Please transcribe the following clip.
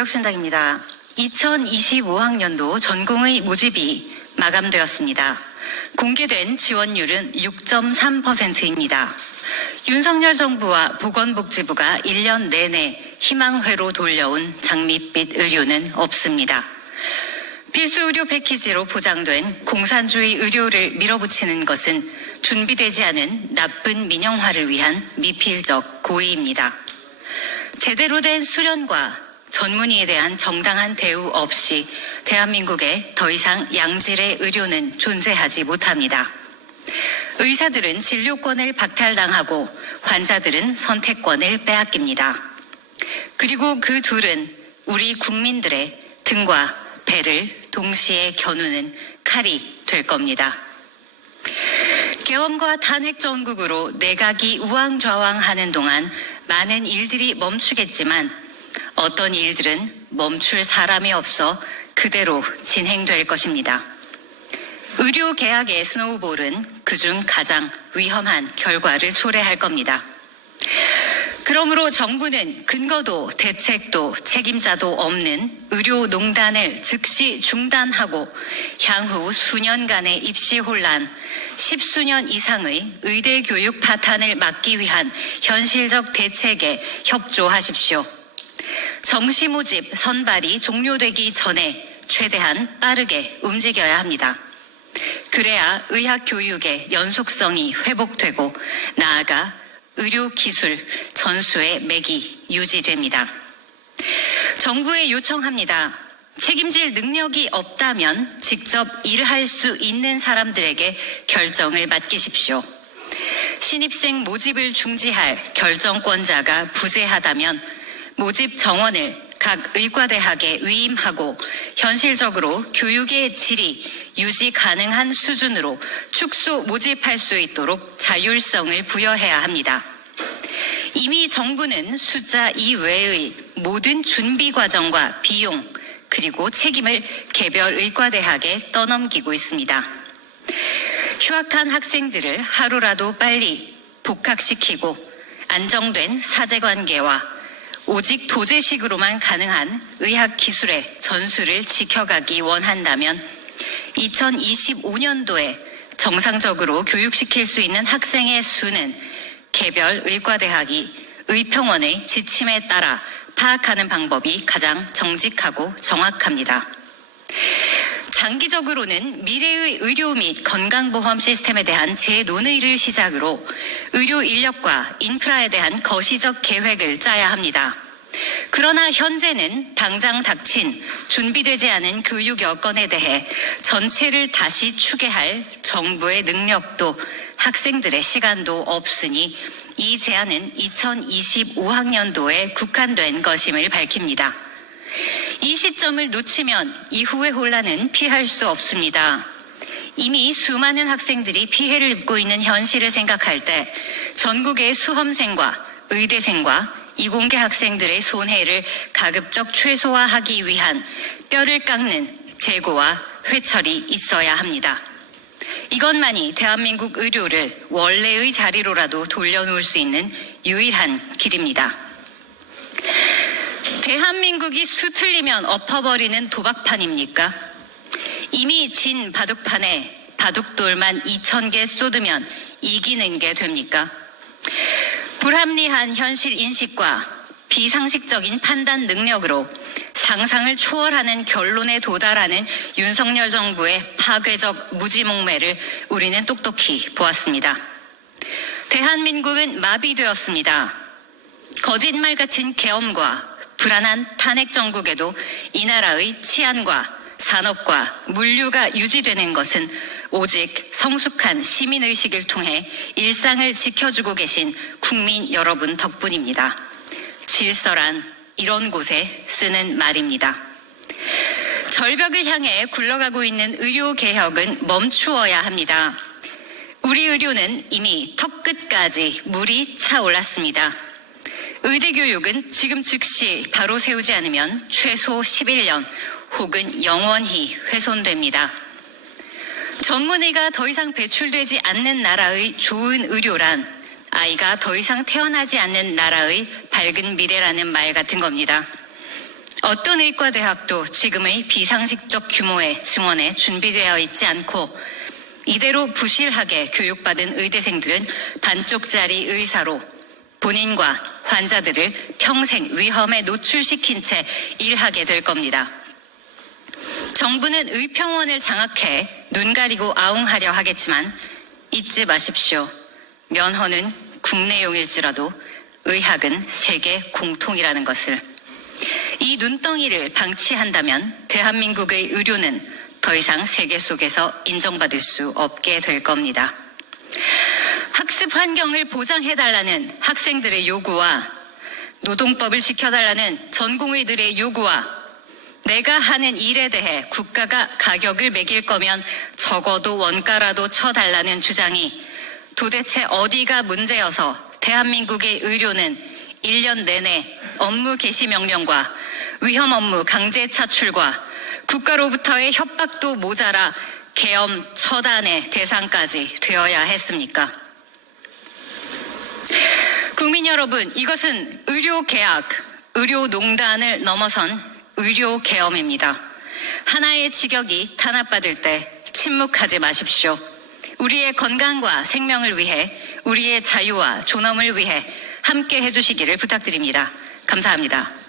교육신당입니다. 2025학년도 전공의 모집이 마감되었습니다. 공개된 지원율은 6.3%입니다. 윤석열 정부와 보건복지부가 1년 내내 희망회로 돌려온 장밋빛 의료는 없습니다. 필수 의료 패키지로 보장된 공산주의 의료를 밀어붙이는 것은 준비되지 않은 나쁜 민영화를 위한 미필적 고의입니다. 제대로 된 수련과 전문의에 대한 정당한 대우 없이 대한민국에 더 이상 양질의 의료는 존재하지 못합니다. 의사들은 진료권을 박탈당하고 환자들은 선택권을 빼앗깁니다. 그리고 그 둘은 우리 국민들의 등과 배를 동시에 겨누는 칼이 될 겁니다. 계엄과 탄핵 전국으로 내각이 우왕좌왕하는 동안 많은 일들이 멈추겠지만 어떤 일들은 멈출 사람이 없어 그대로 진행될 것입니다. 의료 계약의 스노우볼은 그중 가장 위험한 결과를 초래할 겁니다. 그러므로 정부는 근거도 대책도 책임자도 없는 의료농단을 즉시 중단하고 향후 수년간의 입시 혼란, 10수년 이상의 의대 교육 파탄을 막기 위한 현실적 대책에 협조하십시오. 정시 모집 선발이 종료되기 전에 최대한 빠르게 움직여야 합니다. 그래야 의학 교육의 연속성이 회복되고 나아가 의료 기술 전수의 맥이 유지됩니다. 정부에 요청합니다. 책임질 능력이 없다면 직접 일할 수 있는 사람들에게 결정을 맡기십시오. 신입생 모집을 중지할 결정권자가 부재하다면 모집 정원을 각 의과대학에 위임하고 현실적으로 교육의 질이 유지 가능한 수준으로 축소 모집할 수 있도록 자율성을 부여해야 합니다. 이미 정부는 숫자 이외의 모든 준비 과정과 비용 그리고 책임을 개별 의과대학에 떠넘기고 있습니다. 휴학한 학생들을 하루라도 빨리 복학시키고 안정된 사제관계와 오직 도제식으로만 가능한 의학 기술의 전수를 지켜가기 원한다면 2025년도에 정상적으로 교육시킬 수 있는 학생의 수는 개별 의과대학이 의평원의 지침에 따라 파악하는 방법이 가장 정직하고 정확합니다. 장기적으로는 미래의 의료 및 건강보험 시스템에 대한 재논의를 시작으로 의료 인력과 인프라에 대한 거시적 계획을 짜야 합니다. 그러나 현재는 당장 닥친 준비되지 않은 교육 여건에 대해 전체를 다시 추계할 정부의 능력도 학생들의 시간도 없으니 이 제안은 2025학년도에 국한된 것임을 밝힙니다. 이 시점을 놓치면 이후의 혼란은 피할 수 없습니다. 이미 수많은 학생들이 피해를 입고 있는 현실을 생각할 때 전국의 수험생과 의대생과 이공계 학생들의 손해를 가급적 최소화하기 위한 뼈를 깎는 재고와 회철이 있어야 합니다. 이것만이 대한민국 의료를 원래의 자리로라도 돌려놓을 수 있는 유일한 길입니다. 대한민국이 수틀리면 엎어버리는 도박판입니까? 이미 진 바둑판에 바둑돌만 2,000개 쏟으면 이기는 게 됩니까? 불합리한 현실 인식과 비상식적인 판단 능력으로 상상을 초월하는 결론에 도달하는 윤석열 정부의 파괴적 무지몽매를 우리는 똑똑히 보았습니다. 대한민국은 마비되었습니다. 거짓말 같은 계엄과 불안한 탄핵 정국에도 이 나라의 치안과 산업과 물류가 유지되는 것은 오직 성숙한 시민의식을 통해 일상을 지켜주고 계신 국민 여러분 덕분입니다. 질서란 이런 곳에 쓰는 말입니다. 절벽을 향해 굴러가고 있는 의료개혁은 멈추어야 합니다. 우리 의료는 이미 턱끝까지 물이 차올랐습니다. 의대교육은 지금 즉시 바로 세우지 않으면 최소 11년 혹은 영원히 훼손됩니다. 전문의가 더 이상 배출되지 않는 나라의 좋은 의료란 아이가 더 이상 태어나지 않는 나라의 밝은 미래라는 말 같은 겁니다. 어떤 의과대학도 지금의 비상식적 규모의 증원에 준비되어 있지 않고 이대로 부실하게 교육받은 의대생들은 반쪽짜리 의사로 본인과 환자들을 평생 위험에 노출시킨 채 일하게 될 겁니다. 정부는 의평원을 장악해 눈 가리고 아웅하려 하겠지만 잊지 마십시오. 면허는 국내용일지라도 의학은 세계 공통이라는 것을. 이 눈덩이를 방치한다면 대한민국의 의료는 더 이상 세계 속에서 인정받을 수 없게 될 겁니다. 학습 환경을 보장해달라는 학생들의 요구와 노동법을 지켜달라는 전공의들의 요구와 내가 하는 일에 대해 국가가 가격을 매길 거면 적어도 원가라도 쳐달라는 주장이 도대체 어디가 문제여서 대한민국의 의료는 1년 내내 업무 개시 명령과 위험 업무 강제 차출과 국가로부터의 협박도 모자라 계엄 처단의 대상까지 되어야 했습니까? 국민 여러분, 이것은 의료계약, 의료농단을 넘어선 의료계엄입니다. 하나의 직역이 탄압받을 때 침묵하지 마십시오. 우리의 건강과 생명을 위해, 우리의 자유와 존엄을 위해 함께 해주시기를 부탁드립니다. 감사합니다.